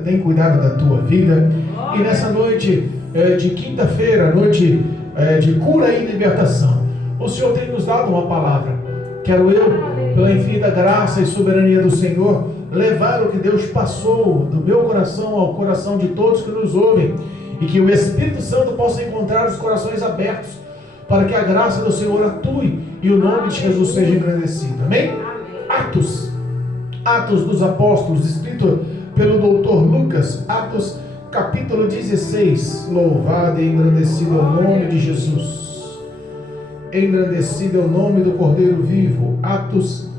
Tem cuidado da tua vida. E nessa noite de quinta-feira, noite de cura e libertação, o Senhor tem nos dado uma palavra. Quero eu, pela infinita graça e soberania do Senhor, levar o que Deus passou do meu coração ao coração de todos que nos ouvem, e que o Espírito Santo possa encontrar os corações abertos, para que a graça do Senhor atue e o nome de Jesus seja engrandecido. Amém? Atos dos Apóstolos, escrito pelo doutor Lucas, Atos capítulo 16. Louvado e engrandecido é o nome de Jesus, engrandecido é o nome do Cordeiro vivo. Atos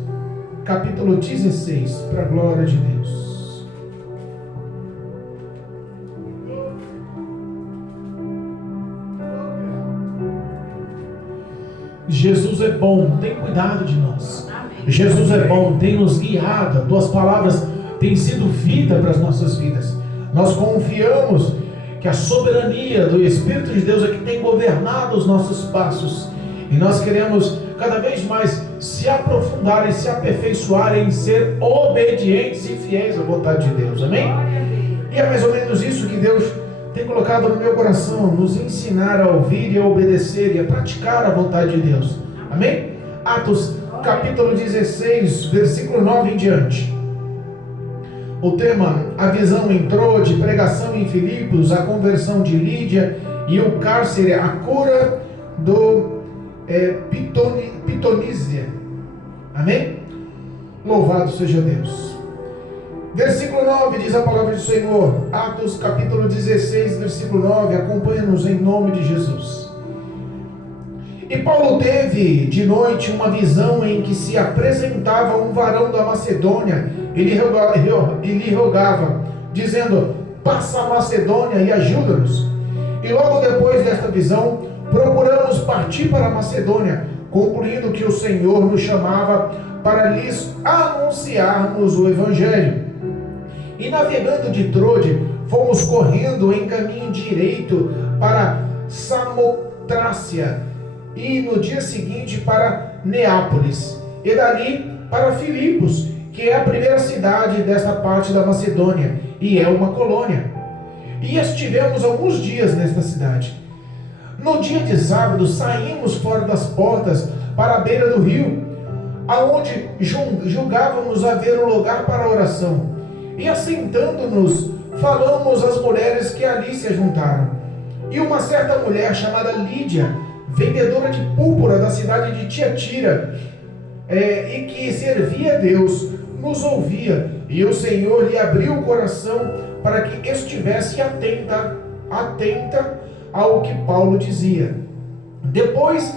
capítulo 16, para a glória de Deus. Jesus é bom, tem cuidado de nós. Jesus é bom, tem nos guiado. As tuas palavras têm sido vida para as nossas vidas. Nós confiamos que a soberania do Espírito de Deus é que tem governado os nossos passos, e nós queremos cada vez mais se aprofundar e se aperfeiçoar em ser obedientes e fiéis à vontade de Deus. Amém? E é mais ou menos isso que Deus tem colocado no meu coração, nos ensinar a ouvir e a obedecer e a praticar a vontade de Deus. Amém? Atos capítulo 16, versículo 9 em diante. O tema: a visão em Trode, pregação em Filipos, a conversão de Lídia e o cárcere, a cura do Pitonísia. Amém? Louvado seja Deus. Versículo 9 diz a palavra do Senhor. Atos capítulo 16, versículo 9. Acompanha-nos em nome de Jesus. E Paulo teve de noite uma visão em que se apresentava um varão da Macedônia e lhe rogava, dizendo: passa a Macedônia e ajuda-nos. E logo depois desta visão, procuramos partir para a Macedônia, concluindo que o Senhor nos chamava para lhes anunciarmos o Evangelho. E navegando de Trode, fomos correndo em caminho direito para Samotrácia, e no dia seguinte para Neápolis, e dali para Filipos, que é a primeira cidade desta parte da Macedônia, e é uma colônia. E estivemos alguns dias nesta cidade. No dia de sábado, saímos fora das portas para a beira do rio, aonde julgávamos haver um lugar para oração. E assentando-nos, falamos às mulheres que ali se juntaram. E uma certa mulher chamada Lídia, vendedora de púrpura da cidade de Tiatira, e que servia a Deus, nos ouvia, e o Senhor lhe abriu o coração para que estivesse atenta ao que Paulo dizia. Depois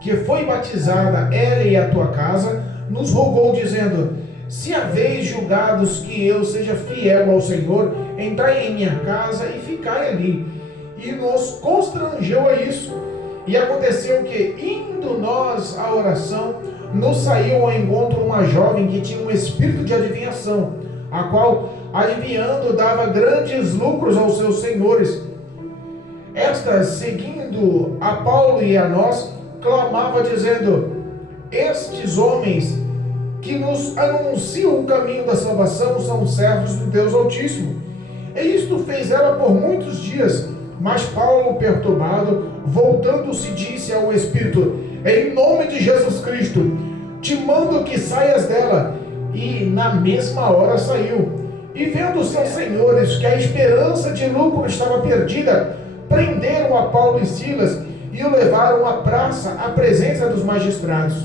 que foi batizada ela e a tua casa, nos rogou, dizendo: se haveis julgados que eu seja fiel ao Senhor, entrai em minha casa e ficai ali. E nos constrangeu a isso. E aconteceu que, indo nós à oração, nos saiu ao encontro uma jovem que tinha um espírito de adivinhação, a qual, adivinhando, dava grandes lucros aos seus senhores. Esta, seguindo a Paulo e a nós, clamava, dizendo: estes homens que nos anunciam o caminho da salvação são servos do Deus Altíssimo. E isto fez ela por muitos dias. Mas Paulo, perturbado, voltando-se, disse ao Espírito: em nome de Jesus Cristo, te mando que saias dela. E na mesma hora saiu. E vendo os seus senhores que a esperança de lucro estava perdida, prenderam a Paulo e Silas e o levaram à praça, à presença dos magistrados.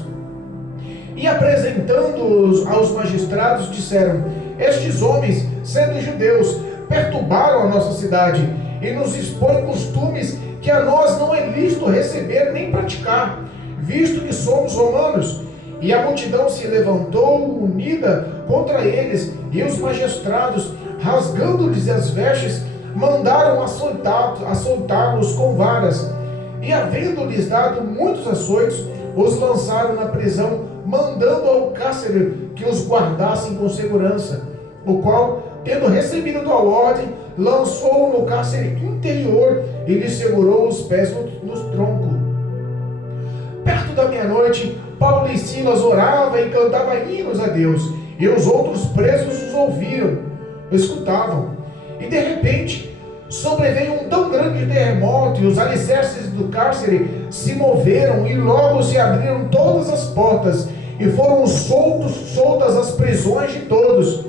E apresentando-os aos magistrados, disseram: estes homens, sendo judeus, perturbaram a nossa cidade e nos expõem costumes que a nós não é lícito receber nem praticar, visto que somos romanos. E a multidão se levantou unida contra eles, e os magistrados, rasgando-lhes as vestes, mandaram açoitá-los com varas. E havendo-lhes dado muitos açoites, os lançaram na prisão, mandando ao cárcere que os guardassem com segurança, o qual, tendo recebido tal ordem, lançou-o no cárcere interior e lhe segurou os pés no tronco. Perto da meia-noite, Paulo e Silas oravam e cantavam hinos a Deus, e os outros presos os ouviram, escutavam. E de repente sobreveio um tão grande terremoto, e os alicerces do cárcere se moveram, e logo se abriram todas as portas, e foram soltas as prisões de todos.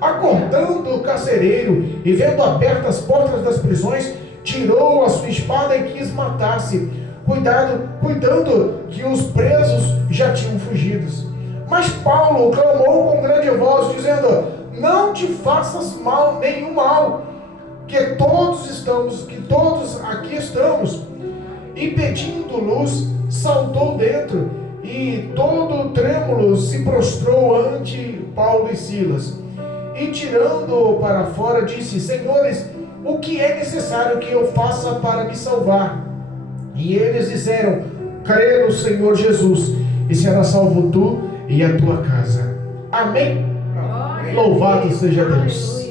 Acordando o carcereiro, e vendo abertas as portas das prisões, tirou a sua espada e quis matar-se, cuidando que os presos já tinham fugido. Mas Paulo clamou com grande voz, dizendo: não te faças nenhum mal, que todos aqui estamos. E pedindo luz, saltou dentro, e todo trêmulo se prostrou ante Paulo e Silas. E tirando-o para fora, disse: senhores, o que é necessário que eu faça para me salvar? E eles disseram: crê no Senhor Jesus, e será salvo tu e a tua casa. Amém? Louvado seja Deus.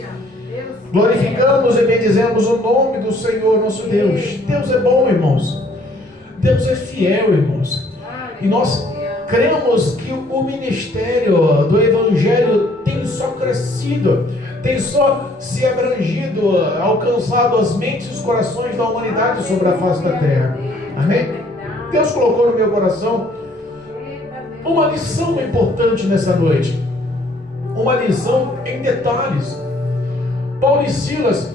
Glorificamos e bendizemos o nome do Senhor nosso Deus. Deus é bom, irmãos. Deus é fiel, irmãos. E nós cremos que o ministério do Evangelho tem só crescido, tem só se abrangido, alcançado as mentes e os corações da humanidade sobre a face da terra. Amém? Deus colocou no meu coração uma lição importante nessa noite, uma lição em detalhes. Paulo e Silas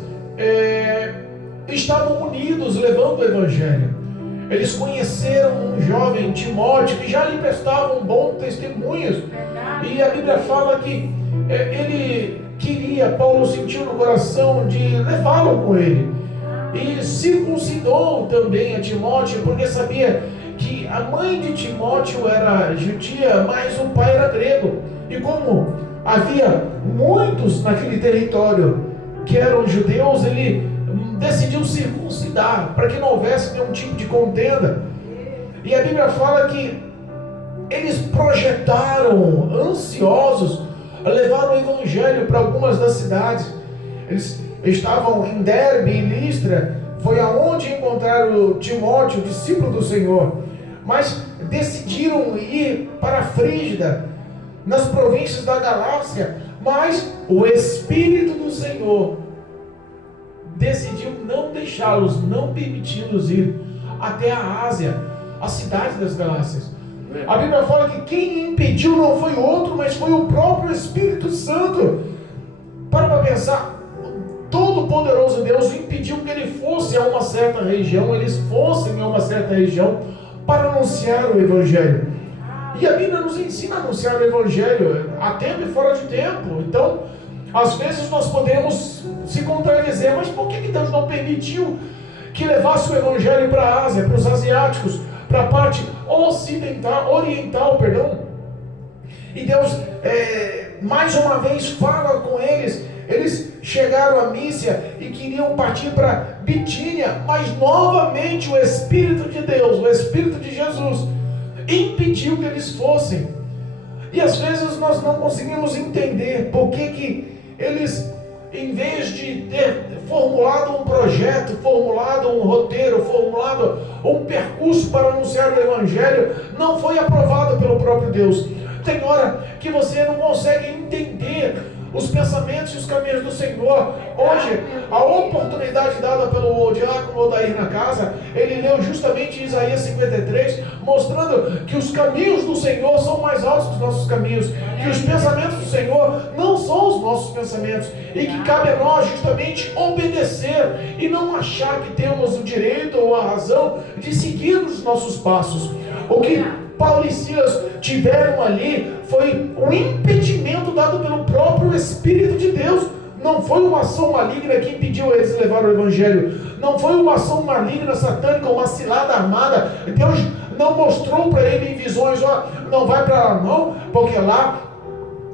estavam unidos levando o Evangelho. Eles conheceram um jovem, Timóteo, que já lhe prestava um bom testemunho. E a Bíblia fala que Paulo sentiu no coração de levá-lo com ele. E circuncidou também a Timóteo, porque sabia que a mãe de Timóteo era judia, mas o pai era grego. E como havia muitos naquele território que eram judeus, ele decidiu circuncidar, para que não houvesse nenhum tipo de contenda. E a Bíblia fala que eles projetaram, ansiosos, levaram o Evangelho para algumas das cidades. Eles estavam em Derbe e Listra, foi aonde encontraram Timóteo, discípulo do Senhor. Mas decidiram ir para a Frígida, nas províncias da Galácia, mas o Espírito do Senhor decidiu não deixá-los, não permiti-los ir até a Ásia, a cidade das Galácias. A Bíblia fala que quem impediu não foi outro, mas foi o próprio Espírito Santo. Para pensar, Todo-Poderoso Deus impediu que ele fosse a uma certa região, eles fossem a uma certa região para anunciar o Evangelho. E a Bíblia nos ensina a anunciar o Evangelho a tempo e fora de tempo. Então, às vezes nós podemos se contradizer, mas por que Deus não permitiu que levasse o Evangelho para a Ásia, para os asiáticos, para a parte oriental, E Deus, mais uma vez, fala com eles. Eles chegaram a Mísia e queriam partir para Bitínia, mas novamente o Espírito de Deus, o Espírito de Jesus, impediu que eles fossem. E às vezes nós não conseguimos entender por que eles, em vez de ter formulado um projeto, formulado um roteiro, formulado um percurso para anunciar o Evangelho, não foi aprovado pelo próprio Deus. Tem hora que você não consegue entender os pensamentos e os caminhos do Senhor. Hoje, a oportunidade dada pelo diácono Odair na casa, ele leu justamente Isaías 53, mostrando que os caminhos do Senhor são mais altos que os nossos caminhos, que os pensamentos do Senhor não são os nossos pensamentos, e que cabe a nós justamente obedecer e não achar que temos o direito ou a razão de seguir os nossos passos. O que Paulo e Silas tiveram ali foi um impedimento dado pelo próprio Espírito de Deus. Não foi uma ação maligna que impediu eles de levar o Evangelho. Não foi uma ação maligna, satânica, uma cilada armada. Deus não mostrou para ele em visões: ó, não vai para lá não, porque lá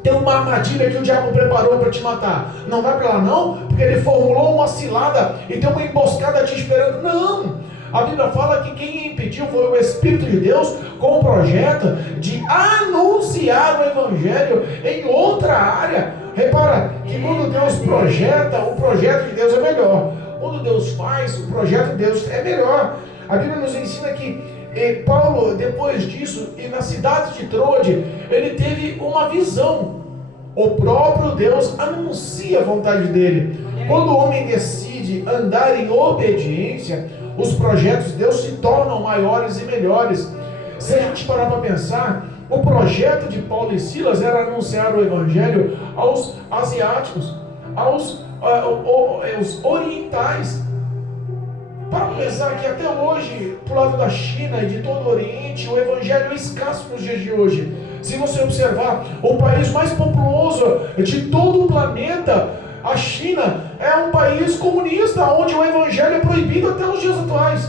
tem uma armadilha que o diabo preparou para te matar. Não vai para lá não, porque ele formulou uma cilada e tem uma emboscada te esperando. Não! A Bíblia fala que quem impediu foi o Espírito de Deus, com o projeto de anunciar o Evangelho em outra área. Repara que quando Deus projeta, o projeto de Deus é melhor. Quando Deus faz, o projeto de Deus é melhor. A Bíblia nos ensina que Paulo, depois disso, e na cidade de Troade, ele teve uma visão. O próprio Deus anuncia a vontade dele. Quando o homem decide andar em obediência, os projetos de Deus se tornam maiores e melhores. Se a gente parar para pensar, o projeto de Paulo e Silas era anunciar o evangelho aos asiáticos, aos orientais. Para pensar que até hoje, do lado da China e de todo o Oriente, o evangelho é escasso nos dias de hoje. Se você observar, o país mais populoso de todo o planeta, a China, é um país comunista, onde o evangelho é proibido até os dias atuais.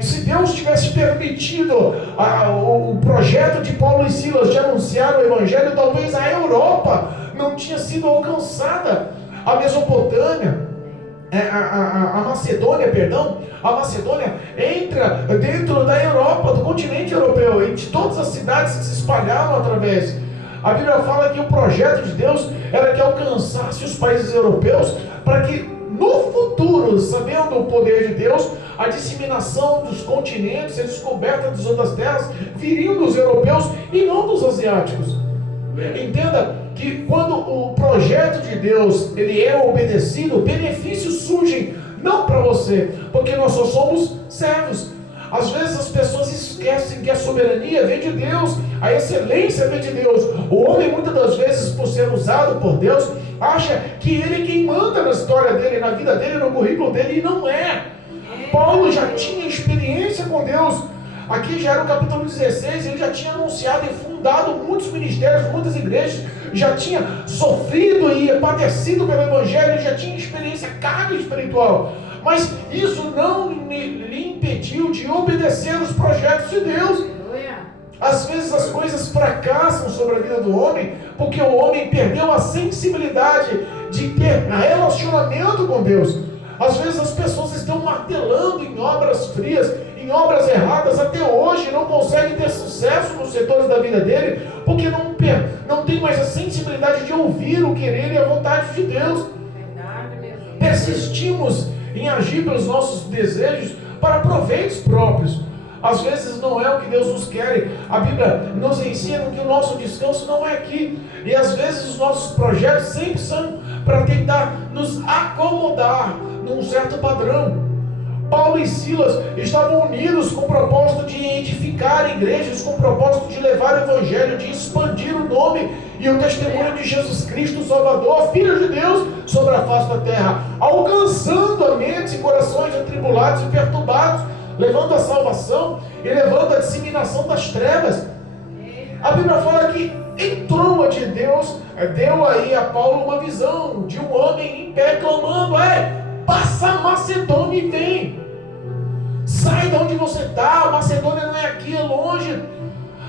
Se Deus tivesse permitido o projeto de Paulo e Silas de anunciar o evangelho, talvez a Europa não tinha sido alcançada. A Mesopotâmia, a Macedônia entra dentro da Europa, do continente europeu, e de todas as cidades que se espalharam através. A Bíblia fala que o projeto de Deus era que alcançasse os países europeus, para que no futuro, sabendo o poder de Deus, a disseminação dos continentes, a descoberta das outras terras, viriam dos europeus e não dos asiáticos. Entenda que quando o projeto de Deus ele é obedecido, benefícios surgem não para você, porque nós só somos servos. Às vezes as pessoas esquecem que a soberania vem de Deus, a excelência vem de Deus. O homem muitas das vezes, por ser usado por Deus, acha que ele é quem manda na história dele, na vida dele, no currículo dele, e não é. Paulo já tinha experiência com Deus. Aqui já era o capítulo 16, ele já tinha anunciado e fundado muitos ministérios, muitas igrejas, já tinha sofrido e padecido pelo evangelho, já tinha experiência carga espiritual. Mas isso não lhe impediu de obedecer os projetos de Deus. Às vezes as coisas fracassam sobre a vida do homem, porque o homem perdeu a sensibilidade de ter relacionamento com Deus. Às vezes as pessoas estão martelando em obras frias, em obras erradas, até hoje não conseguem ter sucesso nos setores da vida dele, porque não tem mais a sensibilidade de ouvir o querer e a vontade de Deus. Persistimos em agir pelos nossos desejos para proveitos próprios. Às vezes não é o que Deus nos quer. A Bíblia nos ensina que o nosso descanso não é aqui. E às vezes os nossos projetos sempre são para tentar nos acomodar num certo padrão. Paulo e Silas estavam unidos com o propósito de edificar igrejas, com o propósito de levar o evangelho, de expandir o nome e o testemunho de Jesus Cristo, Salvador, Filho de Deus, sobre a face da terra, alcançando a mentes e corações atribulados e perturbados, levando a salvação e levando a disseminação das trevas. A Bíblia fala que entrou a de Deus, deu aí a Paulo uma visão de um homem em pé clamando: passa a Macedônia e vem. Sai de onde você está, a Macedônia não é aqui, é longe.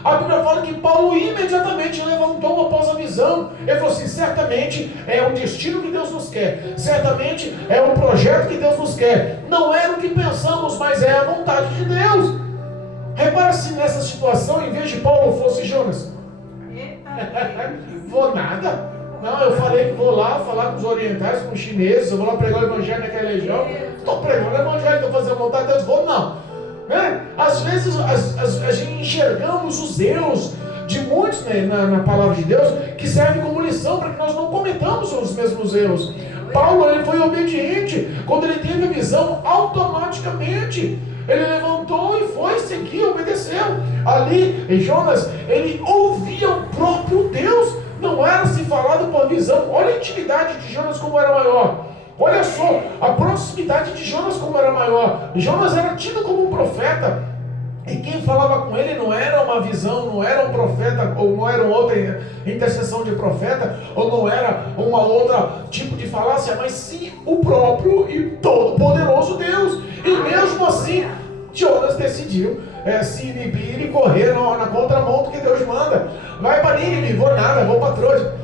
A Bíblia fala que Paulo imediatamente levantou após a visão. Ele falou assim: certamente é o destino que Deus nos quer, certamente é o projeto que Deus nos quer. Não é o que pensamos, mas é a vontade de Deus. Repara se nessa situação, em vez de Paulo, fosse Jonas. Vou nada. Não, eu falei que vou lá falar com os orientais, com os chineses, eu vou lá pregar o evangelho naquela região. Estou pregando o evangelho, estou fazendo a vontade de Deus. Vou não. Às vezes a gente enxergamos os erros de muitos na palavra de Deus, que servem como lição para que nós não cometamos os mesmos erros. Paulo ele foi obediente. Quando ele teve a visão, automaticamente ele levantou e foi seguir, obedeceu. Ali em Jonas, ele ouvia o próprio Deus. Não era se falado por visão. Olha a intimidade de Jonas como era maior. Olha só a proximidade de Jonas como era maior. Jonas era tido como um profeta, e quem falava com ele não era uma visão, não era um profeta, ou não era outra intercessão de profeta, ou não era uma outra tipo de falácia, mas sim o próprio e todo poderoso Deus. E mesmo assim Jonas decidiu se inibir e correr na contramão do que Deus manda. Vai para Nínive, vou nada, vou para Troade.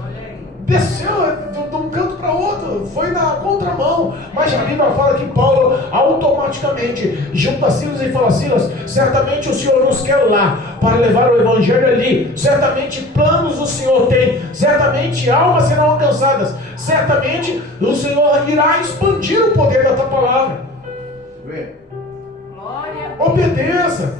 Desceu de um canto para outro, foi na contramão. Mas a Bíblia fala que Paulo automaticamente junta Silas e fala: Silas, certamente o Senhor nos quer lá para levar o evangelho ali. Certamente planos o Senhor tem, certamente almas serão alcançadas, certamente o Senhor irá expandir o poder da tua palavra. Obedeça,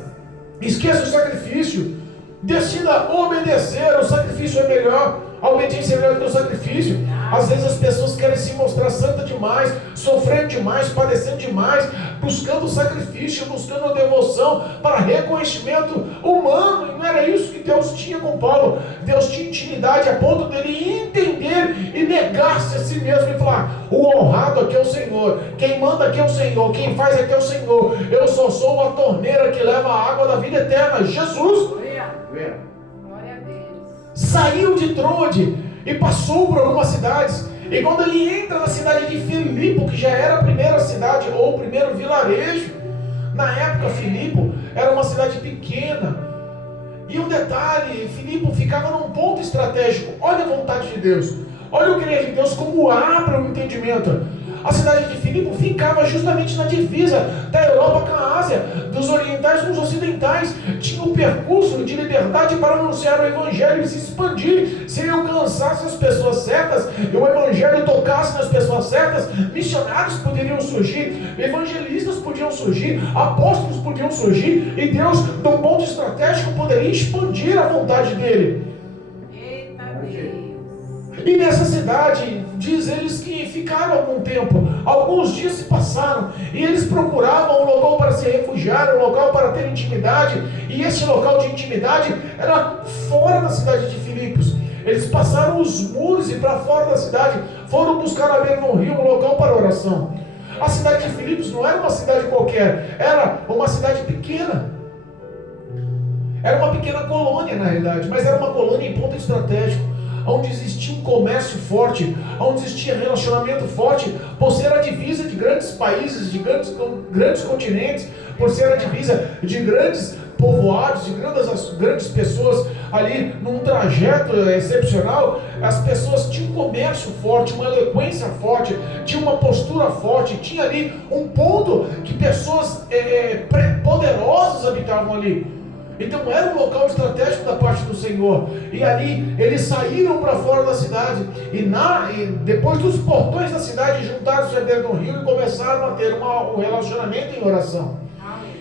esqueça o sacrifício, decida obedecer. O sacrifício é melhor. A obediência é melhor que o sacrifício. Às vezes as pessoas querem se mostrar santa demais, sofrendo demais, padecendo demais, buscando sacrifício, buscando a devoção para reconhecimento humano. E não era isso que Deus tinha com Paulo. Deus tinha intimidade a ponto dele entender e negar-se a si mesmo e falar: o honrado aqui é o Senhor, quem manda aqui é o Senhor, quem faz aqui é o Senhor. Eu só sou a torneira que leva a água da vida eterna, Jesus. Saiu de Troade e passou por algumas cidades. E quando ele entra na cidade de Filipe, que já era a primeira cidade ou o primeiro vilarejo, na época Filipe era uma cidade pequena. E um detalhe, Filipe ficava num ponto estratégico. Olha a vontade de Deus, olha o querer de Deus, como abre o entendimento. A cidade de Filipe ficava justamente na divisa da Europa com a Ásia, dos orientais com os ocidentais. Tinha um percurso de liberdade para anunciar o Evangelho e se expandir. Se ele alcançasse as pessoas certas e o Evangelho tocasse nas pessoas certas, missionários poderiam surgir, evangelistas podiam surgir, apóstolos podiam surgir, e Deus, de um ponto estratégico, poderia expandir a vontade dele. E nessa cidade, diz eles que ficaram algum tempo, alguns dias se passaram, e eles procuravam um local para se refugiar, um local para ter intimidade, e esse local de intimidade era fora da cidade de Filipos. Eles passaram os muros e para fora da cidade, foram buscar à beira do rio um local para oração. A cidade de Filipos não era uma cidade qualquer, era uma cidade pequena. Era uma pequena colônia na realidade, mas era uma colônia em ponto estratégico, onde existia um comércio forte, onde existia relacionamento forte, por ser a divisa de grandes países, de grandes continentes, por ser a divisa de grandes povoados, de grandes pessoas ali num trajeto excepcional. As pessoas tinham um comércio forte, uma eloquência forte, tinha uma postura forte, tinha ali um ponto que pessoas poderosas habitavam ali. Então era um local estratégico da parte do Senhor. E ali eles saíram para fora da cidade. E depois dos portões da cidade, juntaram-se à beira do rio e começaram a ter um relacionamento em oração.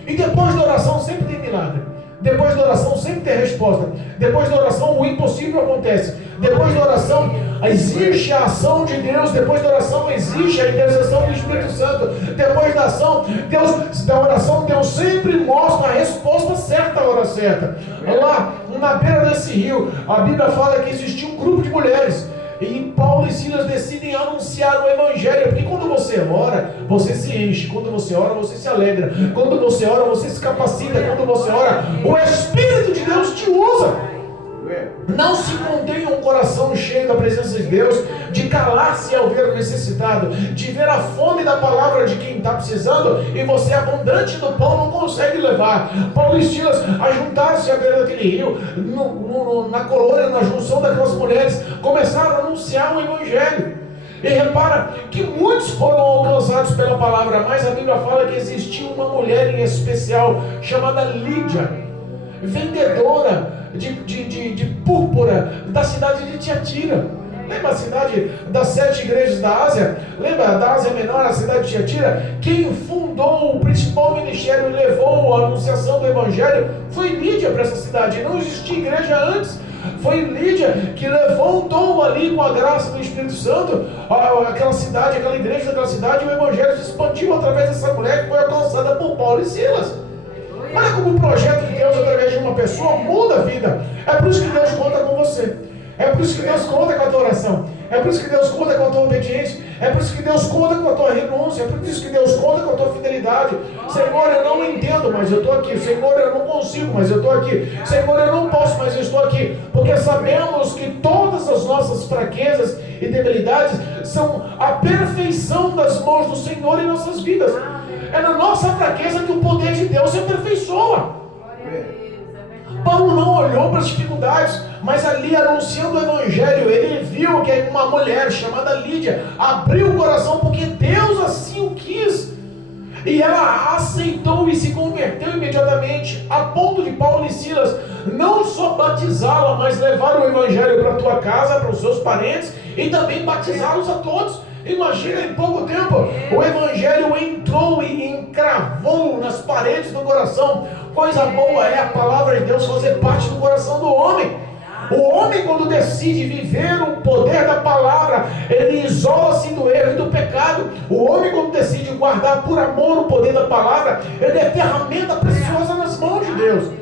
E depois da oração sempre tem milagre. Depois da oração sempre tem resposta. Depois da oração o impossível acontece. Depois da oração existe a ação de Deus. Depois da oração existe a intercessão do Espírito Santo. Depois da oração Deus sempre mostra a resposta certa à hora certa. Lá na beira desse rio, a Bíblia fala que existia um grupo de mulheres. E Paulo e Silas decidem anunciar o Evangelho, porque quando você ora, você se enche, quando você ora, você se alegra, quando você ora, você se capacita, quando você ora, o Espírito de Deus te usa. Não se contenha um coração cheio da presença de Deus, de calar-se ao ver o necessitado, de ver a fome da palavra de quem está precisando, e você abundante do pão não consegue levar. Paulo e Silas ajuntaram-se à beira daquele rio, na colônia, na junção daquelas mulheres, começaram a anunciar o Evangelho. E repara que muitos foram alcançados pela palavra, mas a Bíblia fala que existia uma mulher em especial, chamada Lídia, vendedora de púrpura da cidade de Tiatira. Lembra a cidade das 7 igrejas da Ásia? Lembra da Ásia Menor, a cidade de Tiatira? Quem fundou o principal ministério e levou a anunciação do Evangelho foi Lídia para essa cidade. Não existia igreja antes. Foi Lídia que levantou ali com a graça do Espírito Santo aquela cidade, aquela igreja daquela cidade, e o Evangelho se expandiu através dessa mulher que foi alcançada por Paulo e Silas. Olha como o projeto de Deus através de uma pessoa muda a vida. É por isso que Deus conta com você. É por isso que Deus conta com a tua oração. É por isso que Deus conta com a tua obediência. É por isso que Deus conta com a tua renúncia. É por isso que Deus conta com a tua fidelidade. Senhor, eu não entendo, mas eu estou aqui. Senhor, eu não consigo, mas eu estou aqui. Senhor, eu não posso, mas eu estou aqui. Porque sabemos que todas as nossas fraquezas e debilidades são a perfeição das mãos do Senhor em nossas vidas. É na nossa fraqueza que o poder de Deus se aperfeiçoa. Paulo não olhou para as dificuldades, mas ali anunciando o Evangelho, ele viu que uma mulher chamada Lídia abriu o coração porque Deus assim o quis. E ela aceitou e se converteu imediatamente, a ponto de Paulo e Silas não só batizá-la, mas levar o Evangelho para a tua casa, para os seus parentes, e também batizá-los a todos. Imagina, em pouco tempo, o Evangelho entrou e encravou nas paredes do coração. Coisa boa é a palavra de Deus fazer parte do coração do homem. O homem, quando decide viver o poder da palavra, ele isola-se do erro e do pecado. O homem, quando decide guardar por amor o poder da palavra, ele é ferramenta preciosa nas mãos de Deus.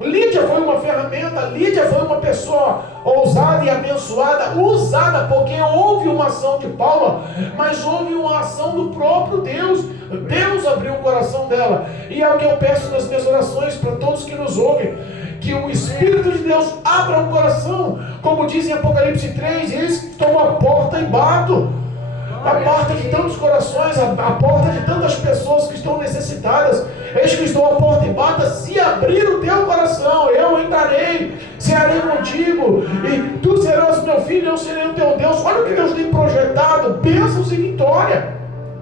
Lídia foi uma ferramenta, Lídia foi uma pessoa ousada e abençoada, usada porque houve uma ação de Paulo, mas houve uma ação do próprio Deus. Deus abriu o coração dela, e é o que eu peço nas minhas orações para todos que nos ouvem, que o Espírito de Deus abra o coração, como diz em Apocalipse 3, eis que estou à porta e bato. A porta de tantos corações, a porta de tantas pessoas que estão necessitadas. Eis que estou à porta e bata. Se abrir o teu coração, eu entrarei, cearei contigo, e tu serás meu filho, eu serei o teu Deus. Olha o que Deus tem projetado, bênçãos e vitória.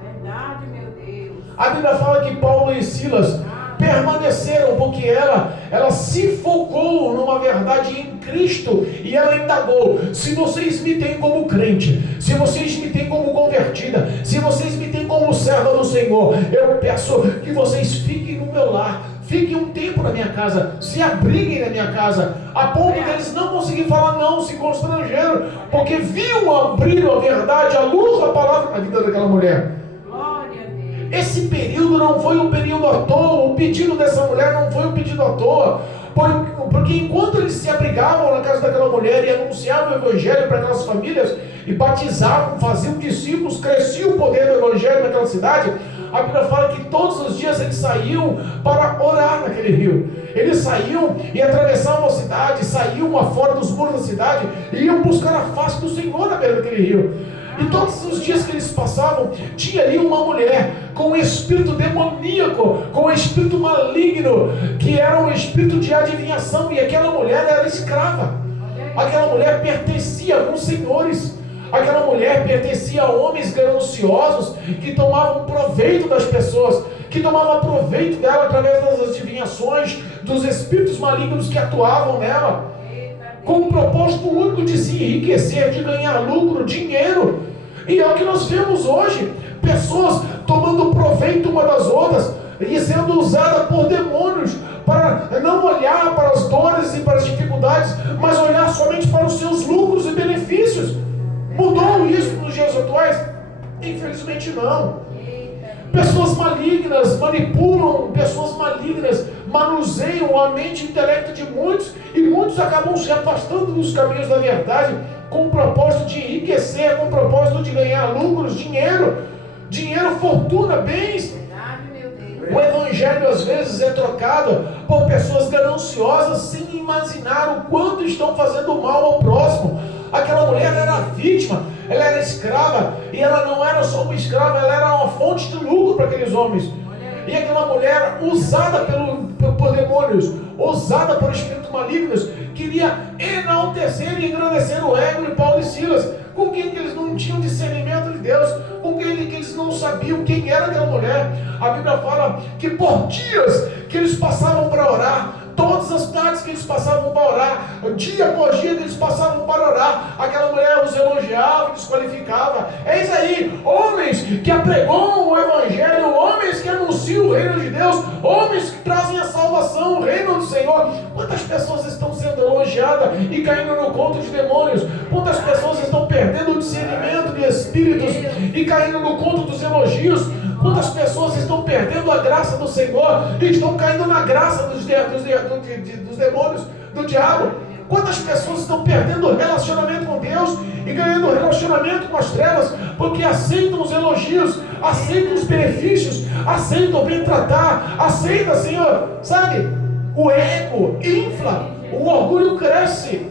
Verdade, meu Deus. A Bíblia fala que Paulo e Silas permaneceram, porque ela se focou numa verdade em Cristo, e ela indagou: se vocês me têm como crente, se vocês me têm como convertida, se vocês me têm como serva do Senhor, eu peço que vocês fiquem no meu lar, fiquem um tempo na minha casa, se abriguem na minha casa, a ponto deles não conseguirem falar não, se constrangeram, porque viam abrir a verdade, a luz da palavra na vida daquela mulher. Esse período não foi um período à toa, o pedido dessa mulher não foi um pedido à toa, porque enquanto eles se abrigavam na casa daquela mulher e anunciavam o evangelho para aquelas famílias, e batizavam, faziam discípulos, crescia o poder do evangelho naquela cidade, a Bíblia fala que todos os dias eles saíam para orar naquele rio. Eles saíam e atravessavam a cidade, saíam afora dos muros da cidade, e iam buscar a face do Senhor na beira daquele rio. E todos os dias que eles passavam, tinha ali uma mulher com um espírito demoníaco, com um espírito maligno, que era um espírito de adivinhação, e aquela mulher era escrava. Aquela mulher pertencia a alguns senhores. Aquela mulher pertencia a homens gananciosos que tomavam proveito das pessoas, que tomavam proveito dela através das adivinhações, dos espíritos malignos que atuavam nela, com o propósito único de se enriquecer, de ganhar lucro, dinheiro. E é o que nós vemos hoje, pessoas tomando proveito uma das outras e sendo usadas por demônios para não olhar para as dores e para as dificuldades, mas olhar somente para os seus lucros e benefícios. Mudou isso nos dias atuais? Infelizmente não. Pessoas malignas manipulam, pessoas malignas manuseiam a mente e o intelecto de muitos, e muitos acabam se afastando dos caminhos da verdade, com o propósito de enriquecer, com o propósito de ganhar lucros, dinheiro, fortuna, bens. O evangelho às vezes é trocado por pessoas gananciosas sem imaginar o quanto estão fazendo mal ao próximo. Aquela mulher era vítima, ela era escrava, e ela não era só uma escrava, ela era uma fonte de lucro para aqueles homens. E aquela mulher, usada por demônios, usada por espíritos malignos, queria enaltecer e engrandecer o ego de Paulo e Silas, com quem eles não tinham discernimento de Deus, com quem eles não sabiam quem era aquela mulher. A Bíblia fala que por dias que eles passavam para orar, todas as tardes que eles passavam para orar, dia após dia que eles passavam para orar, aquela mulher os elogiava, desqualificava. Eis aí, homens que apregoam o evangelho, homens que anunciam o reino de Deus, homens que trazem a salvação, o reino do Senhor. Quantas pessoas estão sendo elogiadas e caindo no conto de demônios? Quantas pessoas estão perdendo o discernimento de espíritos e caindo no conto dos elogios? Quantas pessoas estão perdendo a graça do Senhor e estão caindo na graça dos demônios, do diabo? Quantas pessoas estão perdendo o relacionamento com Deus e ganhando relacionamento com as trevas, porque aceitam os elogios, aceitam os benefícios, aceitam o bem tratar, aceitam, Senhor, sabe? O ego infla, o orgulho cresce.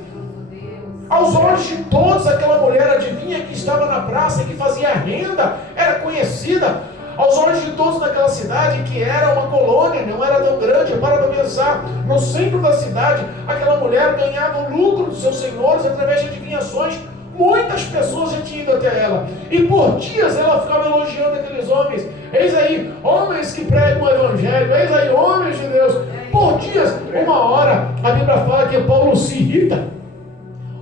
Aos olhos de todos, aquela mulher adivinha que estava na praça e que fazia renda, era conhecida. Aos olhos de todos naquela cidade, que era uma colônia, não era tão grande, para pensar, no centro da cidade, aquela mulher ganhava o lucro dos seus senhores através de adivinhações. Muitas pessoas já tinham ido até ela, e por dias ela ficava elogiando aqueles homens. Eis aí, homens que pregam o evangelho, eis aí, homens de Deus. Por dias, uma hora, a Bíblia fala que Paulo se irrita.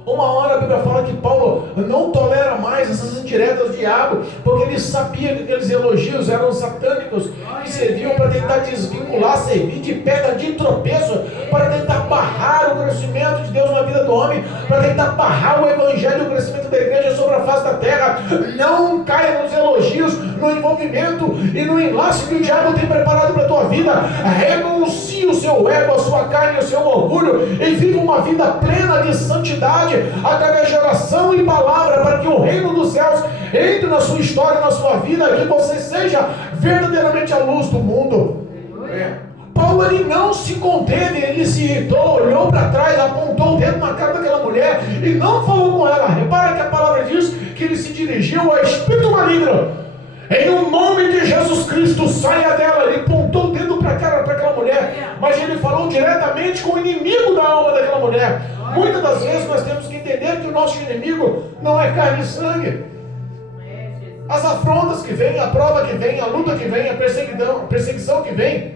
Uma hora a Bíblia fala que Paulo não tolera mais essas indiretas do diabo, porque ele sabia que aquele aqueles elogios eram satânicos, que serviam para tentar desvincular, servir de pedra de tropeço, para tentar barrar o crescimento de Deus na vida do homem, para tentar barrar o evangelho e o crescimento da igreja sobre a face da terra. Não caia nos elogios, no envolvimento e no enlace que o diabo tem preparado para a tua vida. Renuncie o seu ego, a sua carne, o seu orgulho, e viva uma vida plena de santidade, através de oração e palavra, para que o reino dos céus entre na sua história, na sua vida, que você seja verdadeiramente a luz do mundo. Paulo, ele não se conteve, ele se irritou, olhou para trás, apontou o dedo na cara daquela mulher e não falou com ela. Repara que a palavra diz que ele se dirigiu ao espírito maligno. Em o nome de Jesus Cristo, saia dela. Ele apontou o dedo para a cara daquela mulher, mas ele falou diretamente com o inimigo da alma daquela mulher. Muitas das vezes nós temos que entender que o nosso inimigo não é carne e sangue. As afrontas que vêm, a prova que vem, a luta que vem, a perseguição que vem,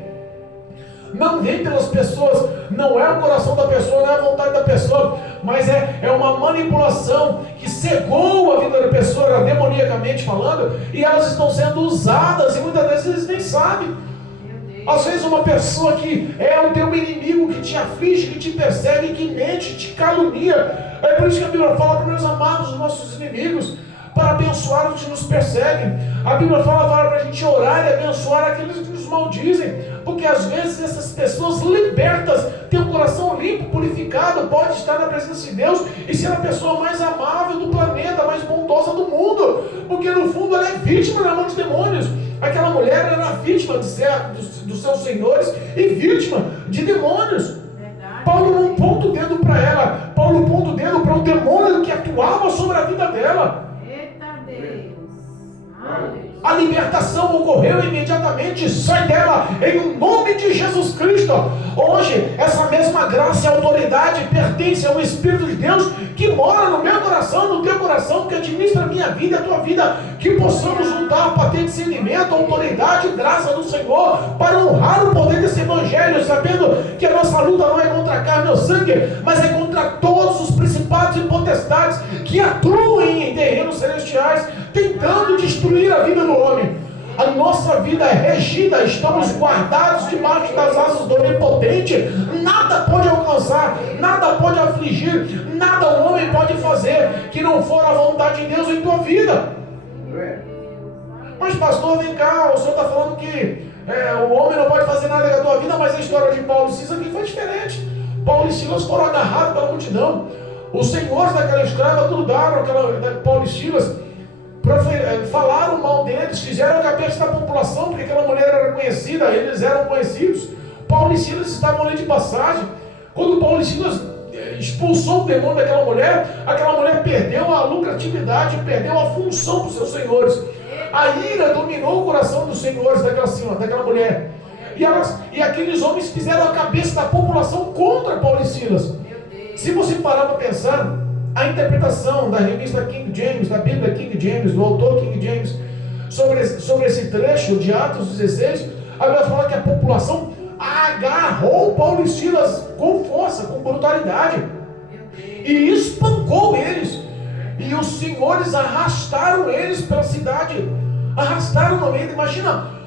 não vem pelas pessoas, não é o coração da pessoa, não é a vontade da pessoa, mas é uma manipulação que cegou a vida da pessoa, demoniacamente falando, e elas estão sendo usadas, e muitas vezes eles nem sabem. Às vezes uma pessoa que é o teu inimigo, que te aflige, que te persegue, que mente, te calunia. É por isso que a Bíblia fala para meus amados, os nossos inimigos, para abençoar os que nos perseguem. A Bíblia fala para a gente orar e abençoar aqueles que nos maldizem, porque às vezes essas pessoas libertas têm um coração limpo, purificado, pode estar na presença de Deus e ser a pessoa mais amável do planeta, mais bondosa do mundo, porque no fundo ela é vítima na mão de demônios. Aquela mulher era vítima dos seus senhores e vítima de demônios. Paulo não aponta o dedo para ela, Paulo aponta o dedo para o demônio que atuava sobre a vida dela. A libertação ocorreu imediatamente. Sai dela em nome de Jesus Cristo. Hoje essa mesma graça e autoridade pertence ao Espírito de Deus que mora no meu coração, no teu coração, que administra a minha vida e a tua vida. Que possamos juntar para ter discernimento, autoridade e graça do Senhor, para honrar o poder desse evangelho, sabendo que a nossa luta não é contra a carne ou sangue, mas é contra todos os principados e potestades que atuam em terrenos celestiais, tentando destruir a vida do homem. A nossa vida é regida, estamos guardados debaixo das asas do Onipotente. Nada pode alcançar, nada pode afligir, nada o homem pode fazer que não for a vontade de Deus em tua vida. Mas pastor, vem cá, o senhor está falando que o homem não pode fazer nada com a tua vida, mas a história de Paulo e Silas aqui foi diferente. Paulo e Silas foram agarrados pela multidão. Os senhores daquela escrava grudaram Paulo e Silas, falaram mal deles, fizeram a cabeça da população, porque aquela mulher era conhecida, eles eram conhecidos. Paulo e Silas estavam ali de passagem. Quando Paulo e Silas expulsou o demônio daquela mulher perdeu a lucratividade, perdeu a função dos seus senhores. A ira dominou o coração dos senhores daquela mulher. E aqueles homens fizeram a cabeça da população contra Paulo e Silas. Se você parar para pensar, a interpretação da revista King James, da Bíblia King James, do autor King James, sobre esse trecho de Atos 16, a Bíblia fala que a população agarrou Paulo e Silas com força, com brutalidade, e espancou eles, e os senhores arrastaram eles pela cidade, arrastaram no meio. Imagina